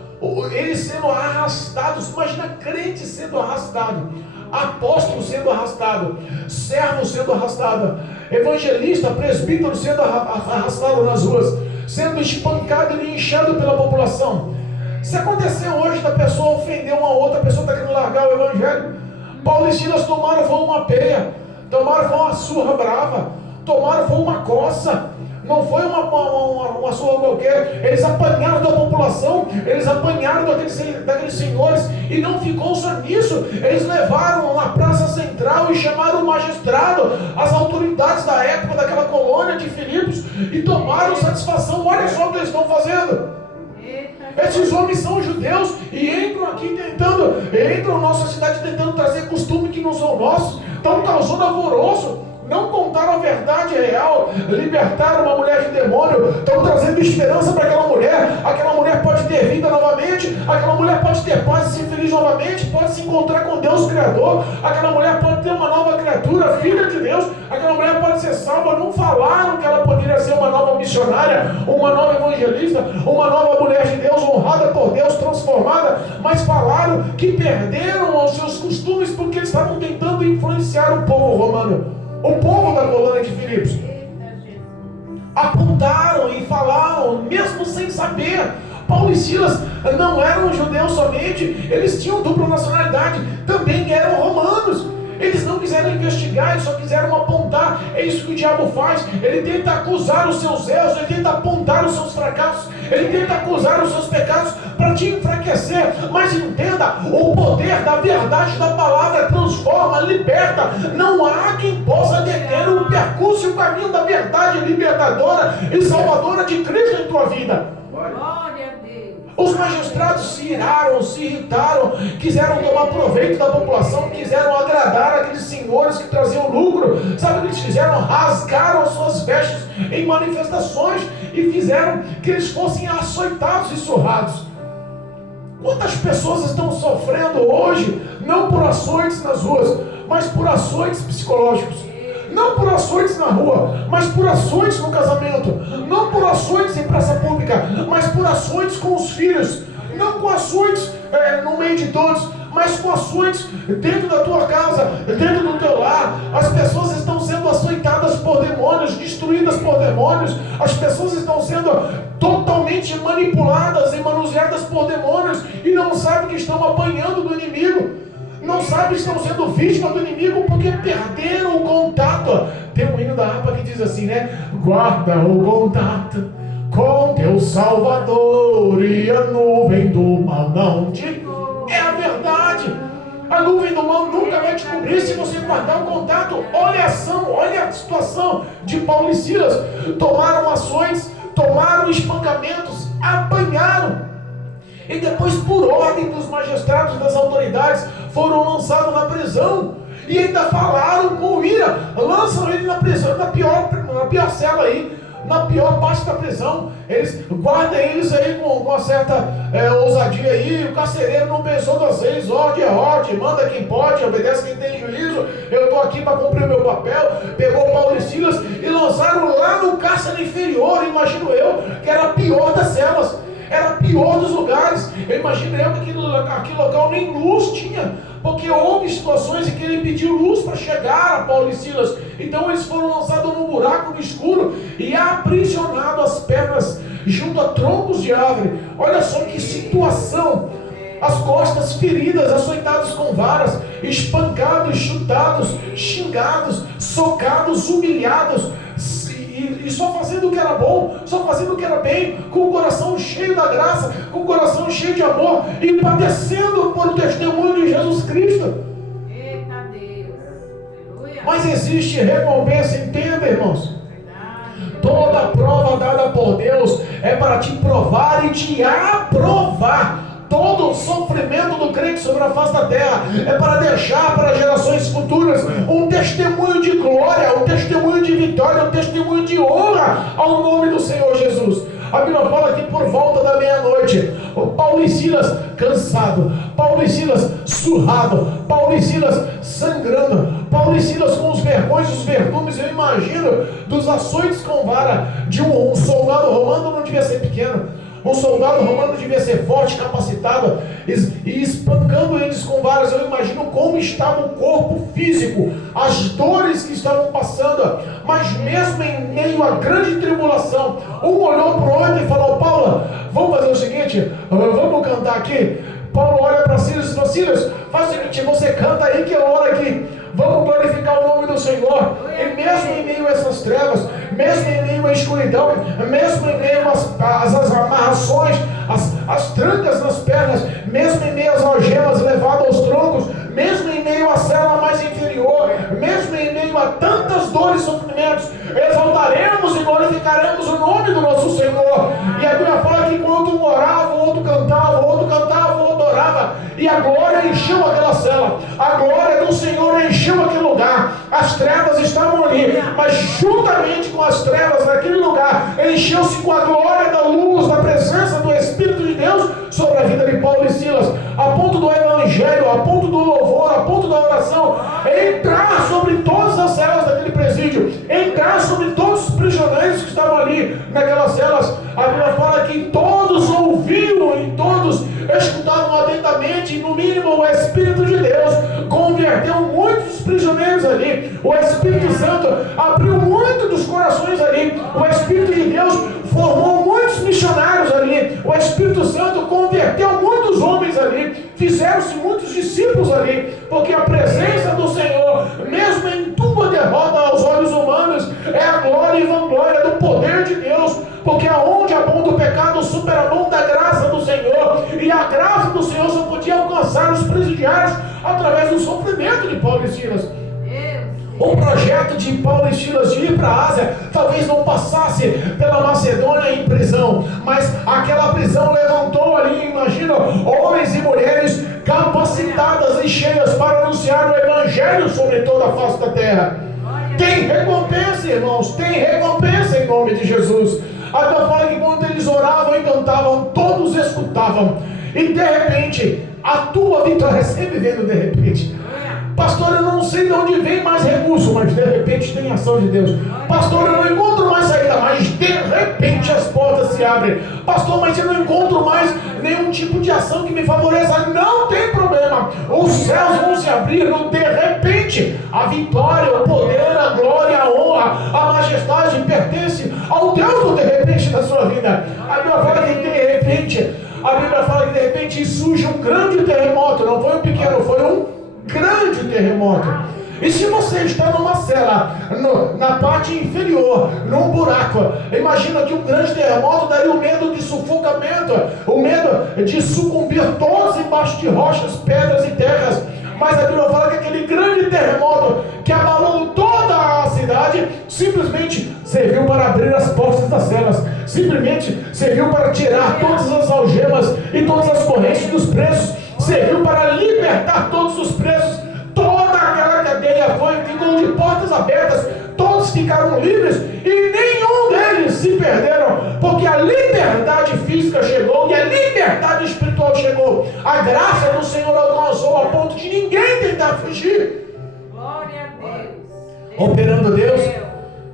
eles sendo arrastados, imagina crente sendo arrastado, apóstolo sendo arrastado, servo sendo arrastado, evangelista, presbítero sendo arrastado nas ruas, sendo espancado e linchado pela população. Se acontecer hoje da pessoa ofender uma outra, a pessoa está querendo largar o evangelho, Paulo e Silas tomaram foi uma peia, tomaram foi uma surra brava, tomaram foi uma coça. Não foi uma surra qualquer. Eles apanharam da população, eles apanharam daqueles senhores, e não ficou só nisso. Eles levaram na praça central e chamaram o magistrado, as autoridades da época daquela colônia de Filipos, e tomaram satisfação. Olha só o que eles estão fazendo. Esses homens são judeus e entram aqui entram na nossa cidade tentando trazer costumes que não são nossos, estão causando alvoroço. Não contaram a verdade real, libertaram uma mulher de demônio, estão trazendo esperança para aquela mulher pode ter vida novamente, aquela mulher pode ter paz e ser feliz novamente, pode se encontrar com Deus Criador, aquela mulher pode ter uma nova criatura, filha de Deus, aquela mulher pode ser salva. Não falaram que ela poderia ser uma nova missionária, uma nova evangelista, uma nova mulher de Deus, honrada por Deus, transformada, mas falaram que perderam os seus costumes porque eles estavam tentando influenciar o povo romano, o povo da colônia de Filipos. Apontaram e falaram, mesmo sem saber. Paulo e Silas não eram judeus somente, eles tinham dupla nacionalidade, também eram romanos. Eles não quiseram investigar, eles só quiseram apontar. É isso que o diabo faz. Ele tenta acusar os seus erros, ele tenta apontar os seus fracassos, ele tenta acusar os seus pecados para te enfraquecer. Mas entenda, o poder da verdade da palavra transforma, liberta. Não há quem possa deter o percurso e o caminho da verdade libertadora e salvadora de Cristo em tua vida. Glória a Deus. Os magistrados se iraram, se irritaram, quiseram tomar proveito da população, quiseram agradar aqueles senhores que traziam lucro. Sabe o que eles fizeram? Rasgaram as suas vestes em manifestações e fizeram que eles fossem açoitados e surrados. Quantas pessoas estão sofrendo hoje, não por açoites nas ruas, mas por açoites psicológicos? Não por açoites na rua, mas por açoites no casamento. Não por açoites em praça pública, mas por açoites com os filhos. Não com açoites no meio de todos, mas com açoites dentro da tua casa, dentro do teu lar. As pessoas estão sendo açoitadas por demônios, destruídas por demônios. As pessoas estão sendo totalmente manipuladas e manuseadas por demônios e não sabem que estão apanhando do inimigo. Não sabem que estão sendo vítimas do inimigo porque perderam o contato. Tem um hino da harpa que diz assim, né? Guarda o contato com teu Salvador e a nuvem do mal não te... É a verdade. A nuvem do mal nunca vai te cobrir se você guardar o contato. Olha a ação, olha a situação de Paulo e Silas. Tomaram ações, tomaram espancamentos, apanharam. E depois, por ordem dos magistrados, das autoridades, foram lançados na prisão. E ainda falaram com ira, lançam ele na prisão, na pior cela aí, na pior parte da prisão. Eles guardam eles aí com uma certa ousadia aí. O carcereiro não pensou duas vezes. Ordem é ordem, manda quem pode, obedece quem tem juízo. Eu estou aqui para cumprir o meu papel. Pegou Paulo e Silas e lançaram lá no cárcere inferior, imagino eu, que era a pior das celas, era o pior dos lugares. Eu imagino eu que aquele local nem luz tinha, porque houve situações em que ele pediu luz para chegar a Paulo e Silas. Então eles foram lançados num buraco no escuro e aprisionados as pernas junto a troncos de árvore. Olha só que situação. As costas feridas, açoitados com varas, espancados, chutados, xingados, socados, humilhados, e só fazendo o que era bom, só fazendo o que era bem, com o coração cheio da graça, com o coração cheio de amor, e padecendo por o testemunho de Jesus Cristo. Eita Deus. Aleluia. Mas existe recompensa, entenda, irmãos. Toda prova dada por Deus é para te provar e te aprovar. Todo o sofrimento do crente sobre a face da terra é para deixar para gerações futuras um testemunho de glória, um testemunho de vitória, um testemunho de honra ao nome do Senhor Jesus. A Bíblia fala que por volta da meia-noite, Paulo e Silas cansado, Paulo e Silas surrado, Paulo e Silas sangrando, Paulo e Silas com os vergões, os verdumes, eu imagino, dos açoites com vara de um soldado romano não devia ser pequeno. Um soldado romano devia ser forte, capacitado, e espancando eles com varas. Eu imagino como estava o corpo físico, as dores que estavam passando. Mas mesmo em meio à grande tribulação, um olhou para o outro e falou: Paulo, vamos fazer o seguinte, vamos cantar aqui. Paulo olha para Silas e fala: Silas, faz o seguinte, você canta aí que eu oro aqui. Vamos glorificar o nome do Senhor. E mesmo em meio a essas trevas, mesmo em meio à escuridão, mesmo em meio às amarrações, as trancas nas pernas, mesmo em meio às algemas levadas aos troncos, mesmo em meio à cela mais inferior, mesmo em meio a tantas dores e sofrimentos, exaltaremos e glorificaremos o nome do nosso Senhor. E a Bíblia fala que quando um orava, o outro cantava, o outro orava, e a glória encheu aquela cela, a glória do Senhor encheu aquele lugar. As trevas estavam ali, mas juntamente com as trevas naquele lugar, encheu-se com a glória da luz, da presença do Espírito de Deus, entrar sobre todas as celas daquele presídio, entrar sobre todos os prisioneiros que estavam ali naquelas celas. A Bíblia fala que todos ouviam e todos escutavam atentamente, e no mínimo o Espírito de Deus converteu muitos prisioneiros ali. O Espírito Santo abriu muito dos corações ali. O Espírito de Deus formou muitos missionários ali. O Espírito Santo converteu muitos homens ali. Fizeram-se muitos discípulos ali, porque a presença do Senhor, mesmo em tua derrota aos olhos humanos, é a glória e vanglória do poder de Deus, porque aonde abunda o pecado, superabunda a graça do Senhor, e a graça do Senhor só podia alcançar os presidiários através do sofrimento de Paulo e Silas. O projeto de Paulo e Silas de ir para a Ásia talvez não passasse pela Macedônia em prisão, mas aquela prisão levantou ali, imagina, homens e mulheres capacitadas e cheias para anunciar o Evangelho sobre toda a face da terra. Tem recompensa, irmãos, tem recompensa em nome de Jesus. A Bíblia fala que quando eles oravam e cantavam, todos escutavam, e de repente a tua vitória, sempre vendo de repente. Pastor, eu não sei de onde vem mais recurso, mas de repente tem ação de Deus. Pastor, eu não encontro mais saída, mas de repente as portas se abrem. Pastor, mas eu não encontro mais nenhum tipo de ação que me favoreça. Não tem problema, os céus vão se abrir no de repente. A vitória, o poder, a glória, a honra, a majestade pertence ao Deus do de repente na sua vida. A Bíblia fala que de repente, a Bíblia fala que de repente surge um grande terremoto. Não foi um pequeno, foi um grande terremoto. E se você está numa cela, na parte inferior, num buraco, imagina que um grande terremoto daria o medo de sufocamento, o medo de sucumbir todos embaixo de rochas, pedras e terras. Mas a Bíblia fala que aquele grande terremoto que abalou toda a cidade simplesmente serviu para abrir as portas das celas, simplesmente serviu para tirar todas as algemas e todas as correntes dos presos, serviu para libertar todos os presos. Toda aquela cadeia ficou de portas abertas, todos ficaram livres e nenhum deles se perderam, porque a liberdade física chegou e a liberdade espiritual chegou. A graça do Senhor alcançou a ponto de ninguém tentar fugir. Glória a Deus. Operando Deus,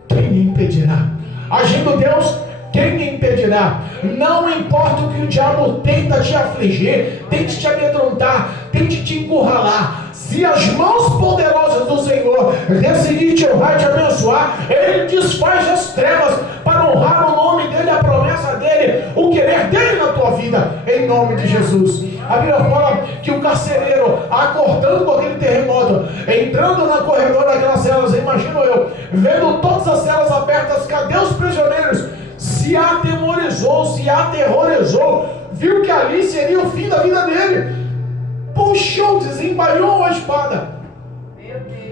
quem me impedirá? Agindo Deus, quem me impedirá? Não importa o que o diabo tenta te afligir, tente te amedrontar, tente te encurralar. Se as mãos poderosas do Senhor decidir te honrar e te abençoar, Ele desfaz as trevas para honrar o nome dEle, a promessa dEle, o querer dEle na tua vida, em nome de Jesus. A Bíblia fala que o carcereiro, acordando com aquele terremoto, entrando na corredor daquelas celas, imagino eu, vendo todas as celas abertas, cadê os prisioneiros? Se atemorizou, se aterrorizou, viu que ali seria o fim da vida dele. Puxou, desembainhou a espada.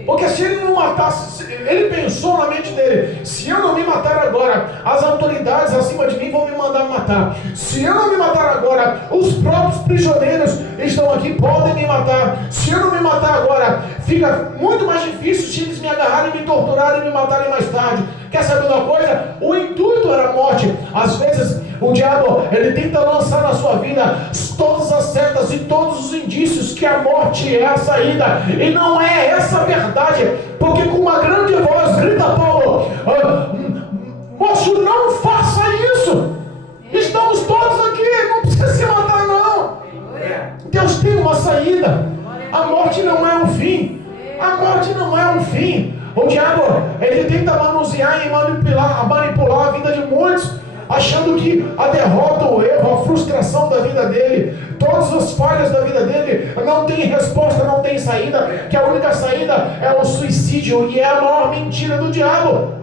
Porque se ele não matasse, ele pensou na mente dele: se eu não me matar agora, as autoridades acima de mim vão me mandar matar. Se eu não me matar agora, os próprios prisioneiros estão aqui, podem me matar. Se eu não me matar agora, fica muito mais difícil se eles me agarrarem, me torturarem e me matarem mais tarde. Quer saber uma coisa? O intuito era a morte. Às vezes o diabo, ele tenta lançar na sua vida todas as setas e todos os indícios que a morte é a saída, e não é essa a verdade, porque com uma grande voz grita Paulo: moço, não faça isso, estamos todos aqui, não precisa se matar não. Deus tem uma saída. A morte não é um fim, a morte não é um fim. O diabo, ele tenta manusear e manipular a vida de muitos, achando que a derrota, o erro, a frustração da vida dele, todas as falhas da vida dele não tem resposta, não tem saída, que a única saída é o suicídio, e é a maior mentira do diabo.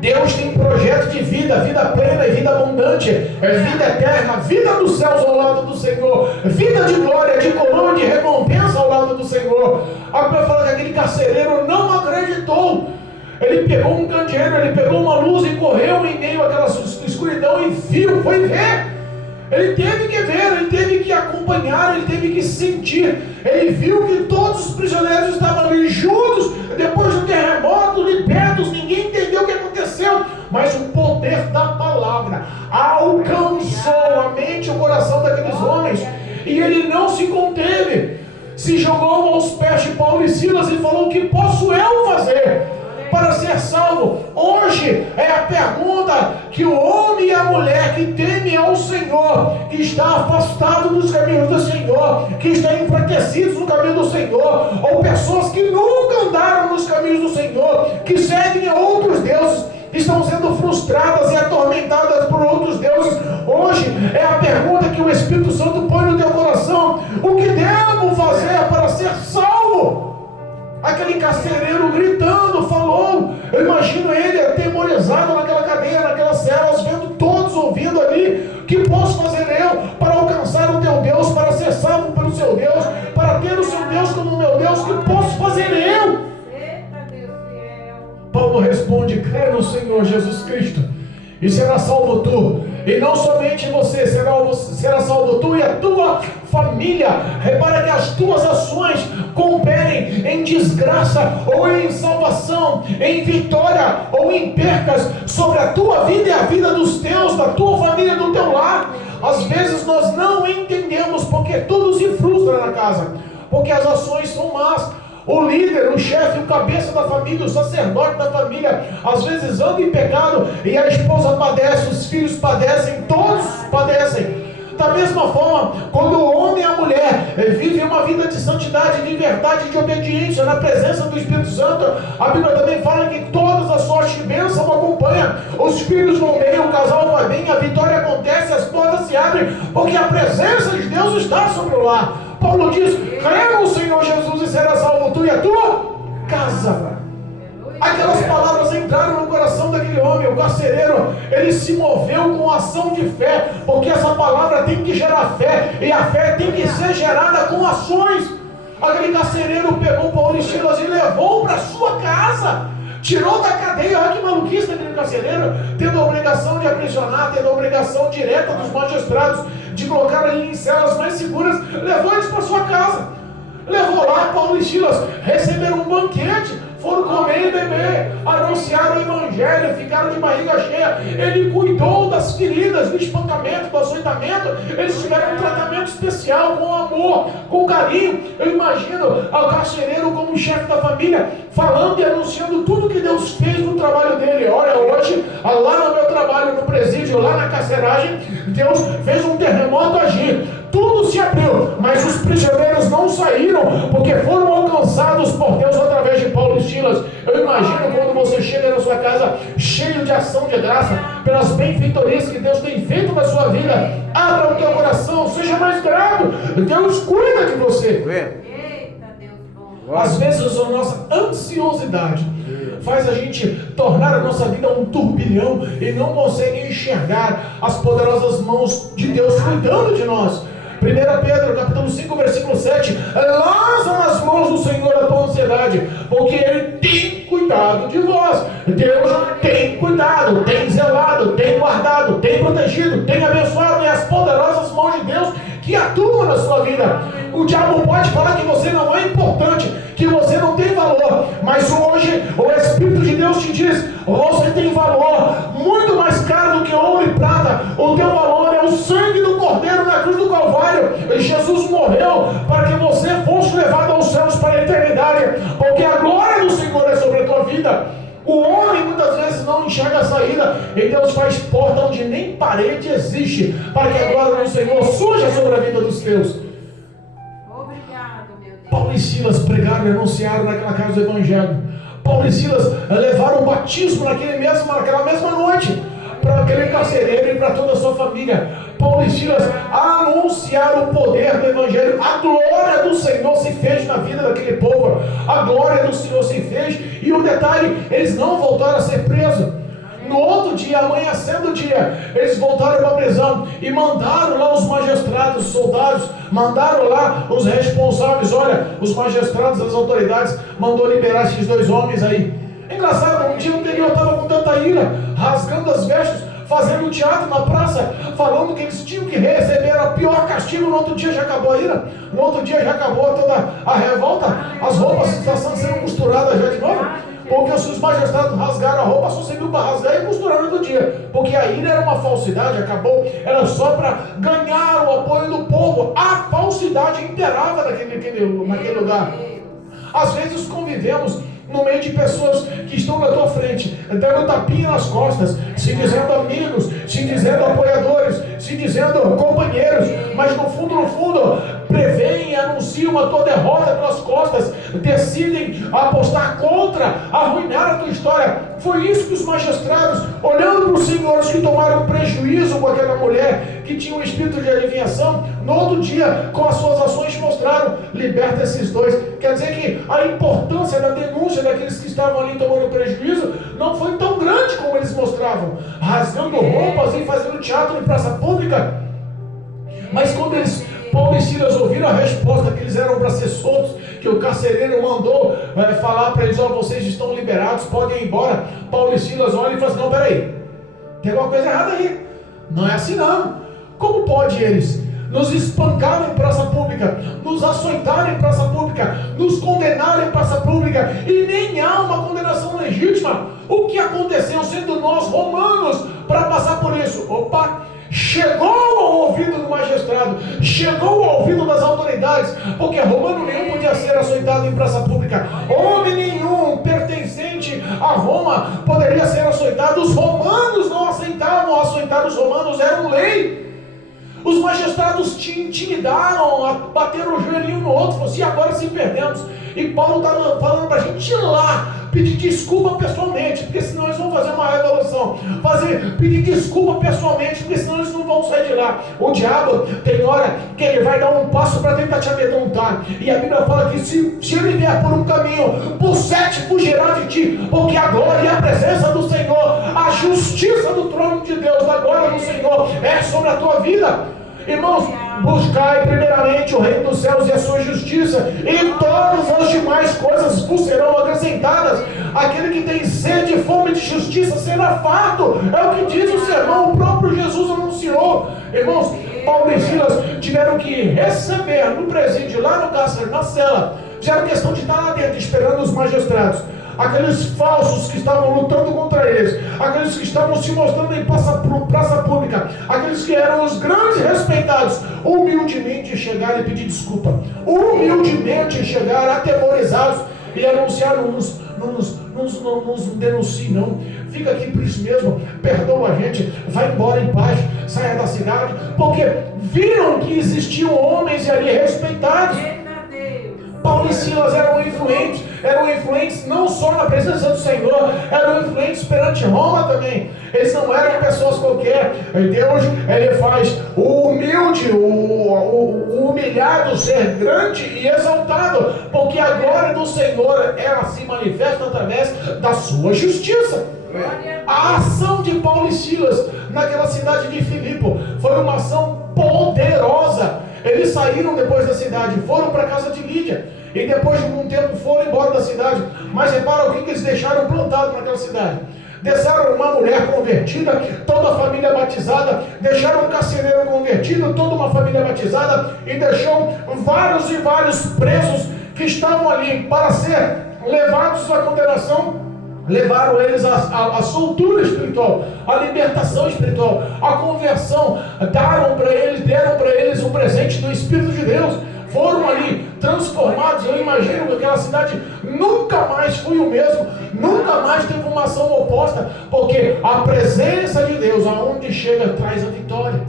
Deus tem projeto de vida, vida plena e vida abundante, vida eterna, vida dos céus ao lado do Senhor, vida de glória, de coroa, de recompensa ao lado do Senhor. A Bíblia fala que aquele carcereiro não acreditou. Ele pegou um candeeiro, ele pegou uma luz e correu em meio àquela escuridão e viu, foi ver. Ele teve que ver, ele teve que acompanhar, ele teve que sentir. Ele viu que todos os prisioneiros estavam ali juntos, depois do terremoto, libertos, ninguém entendeu o que aconteceu. Mas o poder da palavra alcançou a mente e o coração daqueles homens, e ele não se conteve. se jogou aos pés de Paulo e Silas e falou: o que posso eu fazer para ser salvo? Hoje é a pergunta que o homem e a mulher que temem ao Senhor, que está afastado dos caminhos do Senhor, que está enfraquecidos no caminho do Senhor, ou pessoas que nunca andaram nos caminhos do Senhor, que seguem a outros deuses, estão sendo frustradas e atormentadas por outros deuses. Hoje é a pergunta que o Espírito Santo põe no teu coração: o que devo fazer para ser salvo? Aquele carcereiro gritando, falou. Eu imagino ele atemorizado naquela cadeia, naquelas celas, vendo todos ouvindo ali: o que posso fazer eu para alcançar o teu Deus, para ser salvo pelo seu Deus, para ter o seu Deus como meu Deus? O que posso fazer eu? Paulo responde: crê no Senhor Jesus Cristo e será salvo tu, e não somente você, será salvo tu e a tua família. Repara que as tuas ações cooperem em desgraça ou em salvação, em vitória ou em percas sobre a tua vida e a vida dos teus, da tua família, do teu lar. Às vezes nós não entendemos porque tudo se frustra na casa, porque as ações são más. O líder, o chefe, o cabeça da família, o sacerdote da família, às vezes anda em pecado e a esposa padece, os filhos padecem, todos padecem. Da mesma forma, quando o homem e a mulher vivem uma vida de santidade, de verdade, de obediência na presença do Espírito Santo, a Bíblia também fala que todas as sortes de bênção o acompanham. Os filhos vão bem, o casal vai bem, a vitória acontece, as portas se abrem, porque a presença de Deus está sobre o lar. Paulo diz: crê no Senhor Jesus e será salvo tu e a tua casa. Aquelas palavras entraram no coração daquele homem. O carcereiro, ele se moveu com ação de fé, porque essa palavra tem que gerar fé, e a fé tem que ser gerada com ações. Aquele carcereiro pegou Paulo e Silas e levou para sua casa, tirou da cadeia. Olha que maluquice daquele carcereiro, tendo a obrigação de aprisionar, tendo a obrigação direta dos magistrados de colocar ali em celas mais seguras, levou eles para sua casa. Levou lá Paulo e Silas, receberam um banquete, foram comer e beber, anunciaram o evangelho, ficaram de barriga cheia. Ele cuidou das feridas, do espancamento, do açoitamento. Eles tiveram um tratamento especial, com amor, com carinho. Eu imagino o carcereiro como chefe da família, falando e anunciando tudo que Deus fez no trabalho dele. Olha, hoje, lá no meu trabalho, no presídio, lá na carceragem, Deus fez um terremoto agir. Tudo se abriu, mas os prisioneiros não saíram, porque foram alcançados por Deus através de Paulo e Silas. Eu imagino quando você chega na sua casa cheio de ação de graça, pelas benfeitorias que Deus tem feito na sua vida. Abra o teu coração, seja mais grato. Deus cuida de você. Eita, Deus bom. Às vezes a nossa ansiosidade faz a gente tornar a nossa vida um turbilhão e não consegue enxergar as poderosas mãos de Deus cuidando de nós. 1 Pedro, capítulo 5, versículo 7: lança nas mãos do Senhor a tua ansiedade, porque Ele tem cuidado de vós. Deus tem cuidado, tem zelado, tem guardado, tem protegido, tem abençoado, e as poderosas mãos de Deus que atuam na sua vida. O diabo pode falar que você não é importante, que você não tem valor, mas hoje o Espírito de Deus te diz: você tem valor, muito mais caro do que ouro e prata. O teu valor é o sangue do Cordeiro na cruz do Calvário. Jesus morreu para que você fosse levado aos céus para a eternidade, porque a glória do Senhor é sobre a tua vida. O homem muitas vezes não enxerga a saída, e Deus faz porta onde nem parede existe, para que a glória do Senhor surja sobre a vida dos teus. Obrigado, meu Deus. Paulo e Silas pregaram e anunciaram naquela casa do Evangelho. Paulo e Silas levaram o batismo naquela mesma noite para aquele carcereiro e para toda a sua família. Paulo e Silas anunciaram o poder do Evangelho. A glória do Senhor se fez na vida daquele povo. A glória do Senhor se fez. E o detalhe, eles não voltaram a ser presos. No outro dia, amanhecendo o dia, eles voltaram para a prisão e mandaram lá os magistrados, os soldados, mandaram lá os responsáveis. Olha, os magistrados, as autoridades, mandou liberar esses dois homens aí. Engraçado, um dia anterior estava com tanta ira, rasgando as vestes, fazendo teatro na praça, falando que eles tinham que receber o pior castigo. No outro dia já acabou a ira, no outro dia já acabou toda a revolta, as roupas estão sendo costuradas já de novo, porque os magistrados rasgaram a roupa, só serviu para rasgar e costurar no outro dia, porque a ira era uma falsidade, acabou, era só para ganhar o apoio do povo. A falsidade imperava naquele lugar. Às vezes convivemos no meio de pessoas que estão na tua frente, dando tapinha nas costas, se dizendo amigos, se dizendo apoiadores, se dizendo companheiros, mas no fundo, preveem e anunciam a tua derrota pelas costas, decidem apostar contra, arruinar a tua história. Foi isso que os magistrados, olhando para os senhores que tomaram prejuízo com aquela mulher que tinha um espírito de adivinhação, no outro dia, com as suas ações, mostraram: liberta esses dois. Quer dizer que a importância da denúncia daqueles que estavam ali tomando prejuízo não foi tão grande como eles mostravam, rasgando roupas e fazendo teatro em praça pública. Mas quando Paulo e Silas ouviram a resposta que eles eram para ser soltos, que o carcereiro mandou falar para eles: vocês estão liberados, podem ir embora. Paulo e Silas olham e falam assim: não, peraí, tem alguma coisa errada aí, não é assim não. Como pode eles nos espancarem em praça pública, nos açoitarem em praça pública, nos condenarem em praça pública, e nem há uma condenação legítima? O que aconteceu, sendo nós romanos, para passar por isso? Chegou ao ouvido do magistrado, chegou ao ouvido das autoridades, porque romano nenhum podia ser açoitado em praça pública, homem nenhum pertencente a Roma poderia ser açoitado. Os romanos não aceitavam açoitar os romanos, eram lei. Os magistrados te intimidaram a bater o joelhinho no outro, falaram assim: agora se perdemos. E Paulo está falando para a gente ir lá, pedir desculpa pessoalmente, porque senão eles vão fazer uma revolução. Pedir desculpa pessoalmente, porque senão eles não vão sair de lá. O diabo tem hora que ele vai dar um passo para tentar te amedrontar. E a Bíblia fala que se ele vier por um caminho, por 7 fugirá de ti, porque a glória e a presença do Senhor, a justiça do trono de Deus, a glória do Senhor é sobre a tua vida. Irmãos, buscai primeiramente o reino dos céus e a sua justiça, e todas as demais coisas vos serão acrescentadas. Aquele que tem sede e fome de justiça será farto, é o que diz o sermão, o próprio Jesus anunciou. Irmãos, Paulo e Silas tiveram que receber no presídio, lá no cárcere, na cela, fizeram questão de estar lá dentro, esperando os magistrados. Aqueles falsos que estavam lutando contra eles, aqueles que estavam se mostrando em praça pública, aqueles que eram os grandes respeitados, humildemente chegaram e pedir desculpa, humildemente chegaram atemorizados e anunciaram: não nos denuncie não, fica aqui por isso mesmo, perdoa a gente, vai embora em paz, saia da cidade, porque viram que existiam homens ali respeitados. Paulo e Silas eram influentes não só na presença do Senhor, eram influentes perante Roma também. Eles não eram pessoas qualquer. Deus, ele faz o humilde, o humilhado ser grande e exaltado, porque a glória do Senhor, ela se manifesta através da sua justiça. A ação de Paulo e Silas naquela cidade de Filipe foi uma ação poderosa. Eles saíram depois da cidade, foram para a casa de Lídia, e depois de um tempo foram embora da cidade. Mas repara o que eles deixaram plantado naquela cidade. Deixaram uma mulher convertida, toda a família batizada, deixaram um carcereiro convertido, toda uma família batizada, e deixou vários e vários presos que estavam ali para ser levados à condenação. Levaram eles à soltura espiritual, à libertação espiritual, à conversão. Deram para eles o presente do Espírito de Deus. Foram ali transformados. Eu imagino que aquela cidade nunca mais foi o mesmo, nunca mais teve uma ação oposta, porque a presença de Deus, aonde chega, traz a vitória.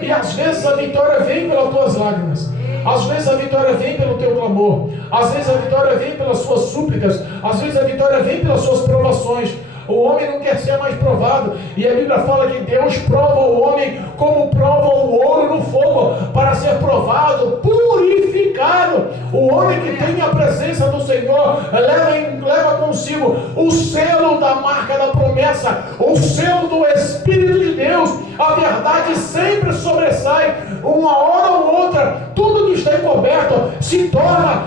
E às vezes a vitória vem pelas tuas lágrimas, às vezes a vitória vem pelo teu clamor, às vezes a vitória vem pelas suas súplicas, às vezes a vitória vem pelas suas provações. O homem não quer ser mais provado, e a Bíblia fala que Deus prova o homem como prova o ouro no fogo, para ser provado, purificado. O homem que tem a presença do Senhor leva consigo o selo da marca da promessa, o selo do Espírito de Deus. A verdade sempre sobressai, uma hora ou outra, tudo que está encoberto se torna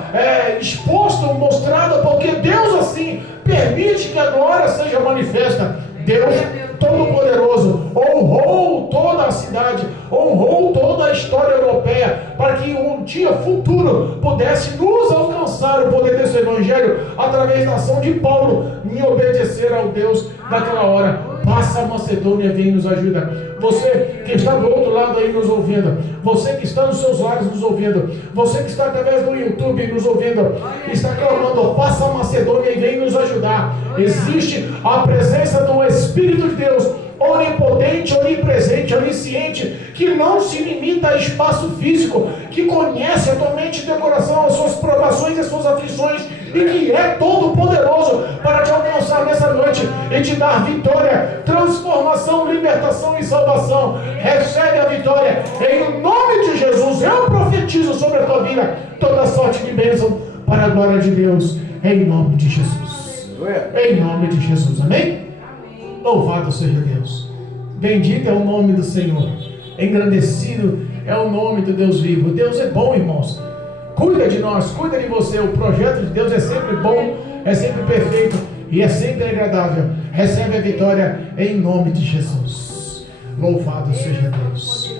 exposto, mostrado, porque Deus assim permite que a glória seja manifesta. Deus Todo-Poderoso honrou toda a cidade, honrou toda a história europeia, para que um dia futuro pudesse nos alcançar o poder desse Evangelho através da ação de Paulo em obedecer ao Deus daquela hora. passa a Macedônia e vem nos ajudar. Você que está do outro lado aí nos ouvindo, você que está nos seus lares nos ouvindo, você que está através do YouTube nos ouvindo, está clamando, passa a Macedônia e vem nos ajudar. Existe a presença do Espírito de Deus, onipotente, onipresente, onisciente, que não se limita a espaço físico, que conhece a tua mente e teu coração, as suas provações e as suas aflições, e que é todo poderoso para te alcançar nessa noite e te dar vitória, transformação, libertação e salvação. Recebe a vitória em nome de Jesus. Eu profetizo sobre a tua vida toda sorte de bênção para a glória de Deus, em nome de Jesus. Em nome de Jesus, amém? Louvado seja Deus. Bendito é o nome do Senhor. Engrandecido é o nome do Deus vivo. Deus é bom, irmãos. Cuida de nós, cuida de você. O projeto de Deus é sempre bom, é sempre perfeito e é sempre agradável. Recebe a vitória em nome de Jesus. Louvado seja Deus.